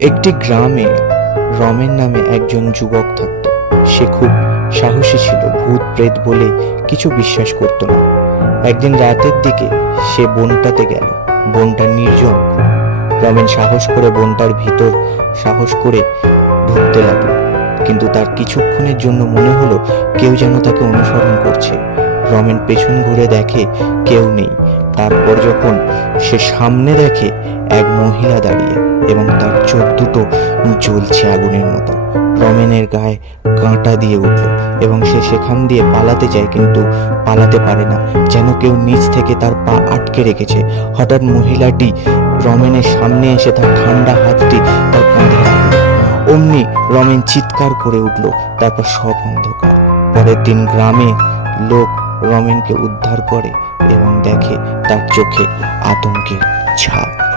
একটি গ্রামে রমেন নামে একজন যুবক থাকত। সে খুব সাহসী ছিল, ভূত প্রেত বলে কিছু বিশ্বাস করত না। একদিন রাতের দিকে সে বনটাতে গেল। বনটা নির্জন। রমেন সাহস করে বনটার ভিতর ঢুকতে লাগলো। কিন্তু তার কিছুক্ষণের জন্য মনে হলো কেউ যেন তাকে অনুসরণ করছে। রমেন পেছন ঘুরে দেখে কেউ নেই। তারপর যখন সে সামনে দেখে এক মহিলা দাঁড়িয়ে এবং তার চোখ দুটো জ্বলছে আগুনের মতো, রমেনের গায়ে কাঁটা দিয়ে উঠল এবং সে সেখান দিয়ে পালাতে যায়, কিন্তু পালাতে পারে না, যেন কেউ নিচ থেকে তার পা আটকে রেখেছে। হঠাৎ মহিলাটি রমেনের সামনে এসে তার ঠান্ডা হাতটি তার কাঁধে রাখল। অমনি রমেন চিৎকার করে উঠল। তারপর সব অন্ধকার। পরের দিন গ্রামে লোক রমেনকে উদ্ধার করে এবং দেখে তার চোখে আতঙ্কের ছাপ।